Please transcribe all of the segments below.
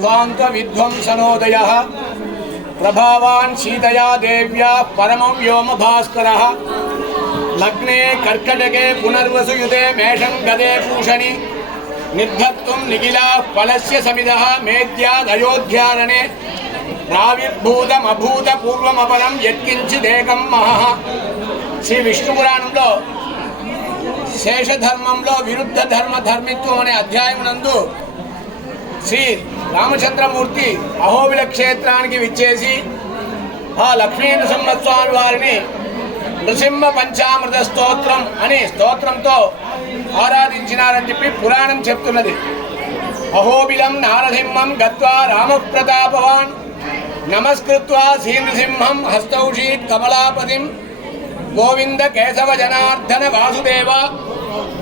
ध्वांत विध्वंसनोदयः प्रभावान् सीतया देव्या परमं व्योम भास्करः लग्ने कर्कटके पुनर्वसु युते मेषं गदे पूषणि निर्धत्तुं निखिलाः फलस्य समिदः मेद्यादयोध्यारणे प्राविर्भूतमभूतपूर्वमपरं यत्किञ्चिदेकं महः శ్రీ విష్ణు పురాణంలో శేషధర్మంలో విరుద్ధ ధర్మిత్వం అనే అధ్యాయం నందు శ్రీ రామచంద్రమూర్తి అహోబిల క్షేత్రానికి విచ్చేసి ఆ లక్ష్మీ నృసింహస్వామి వారిని నృసింహ పంచామృత స్తోత్రం అని స్తోత్రంతో ఆరాధించినారని చెప్పి పురాణం చెప్తున్నది. అహోబిలం నారసింహం గత్వా రామప్రతాపవాన్ నమస్కృత్వా శ్రీనృసింహం హస్తౌషీత్ కమలాపతిం గోవింద కేశవ జనార్దన వాసుదేవ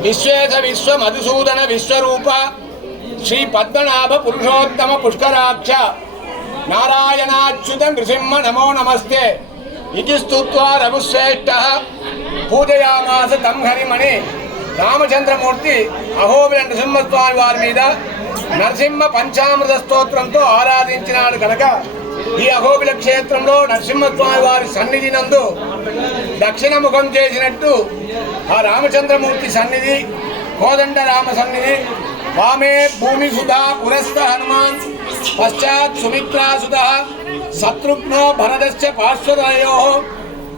విశ్వేశ విశ్వ మధుసూదన విశ్వరూప శ్రీ పద్మనాభ పురుషోత్తమ పుష్కరాక్ష నారాయణాచ్యుత నృసింహ నమో నమస్తే ఇది స్తుత్వా రఘుశ్రేష్ఠ పూజయామాస తం హరిమణి. రామచంద్రమూర్తి అహోబిల నృసింహస్వామి వారి మీద నరసింహ పంచామృత స్తోత్రంతో ఆరాధించినాడు కనుక ఈ అహోబిల క్షేత్రంలో నరసింహస్వామి వారి సన్నిధి నందు దక్షిణ ముఖం చేసినట్టు ఆ రామచంద్రమూర్తి సన్నిధి, కోదండ రామ సన్నిధి, వామే భూమి సుధా పురస్థ హనుమాన్ పశ్చాత్ సుమిత్రాసుధ శత్రుఘ్నో భరతశ్చ పార్శ్వదయో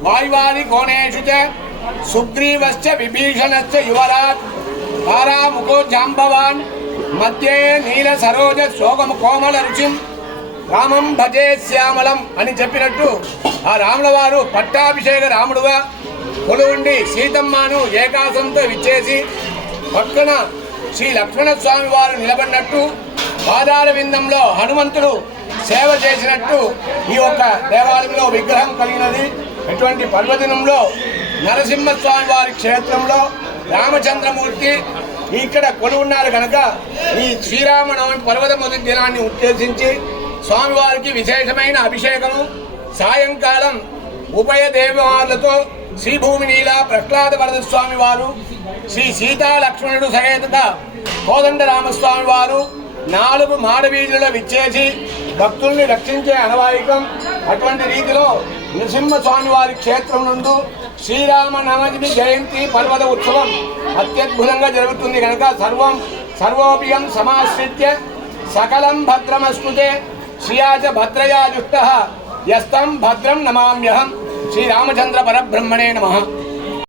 వాయువాది కోణేషు చ సుగ్రీవశ్చ విభీషణశ్చ యువరాట్ తారాముఖో జాంబవాన్ మధ్యే నీల సరోజ శోకము కోమల రుచిం రామం భజే శ్యామలం అని చెప్పినట్టు ఆ రాముల వారు పట్టాభిషేక రాముడుగా కొలువుండి సీతమ్మను ఏకాశంతో విచ్చేసి పక్కన శ్రీ లక్ష్మణస్వామి వారు నిలబడినట్టు పాదాల విందంలో హనుమంతుడు సేవ చేసినట్టు ఈ యొక్క దేవాలయంలో విగ్రహం కలిగినది. ఇటువంటి పర్వదినంలో నరసింహస్వామి వారి క్షేత్రంలో రామచంద్రమూర్తి ఇక్కడ కొలువున్నారు కనుక ఈ శ్రీరామనవమి పర్వత మొదటి దినాన్ని ఉద్దేశించి స్వామివారికి విశేషమైన అభిషేకము, సాయంకాలం ఉభయ దేవమాలతో శ్రీభూమి నీల ప్రహ్లాద వరద స్వామి వారు, శ్రీ సీతా లక్ష్మణుడు సహేత కోదండ రామస్వామి వారు 4 మాడవీధులలో విచ్చేసి భక్తుల్ని రక్షించే అనవాయికం. అటువంటి రీతిలో నృసింహస్వామి వారి క్షేత్రం నందు శ్రీరామనవమి జయంతి పర్వత ఉత్సవం అత్యద్భుతంగా జరుగుతుంది కనుక సర్వోపియం సమాశ్రిత్య సకలం భద్రమస్కుతే శ్రియాచ భద్రయా జుష్ట యస్తం భద్రం నమామ్యహం. శ్రీరామచంద్ర పరబ్రహ్మణే నమః.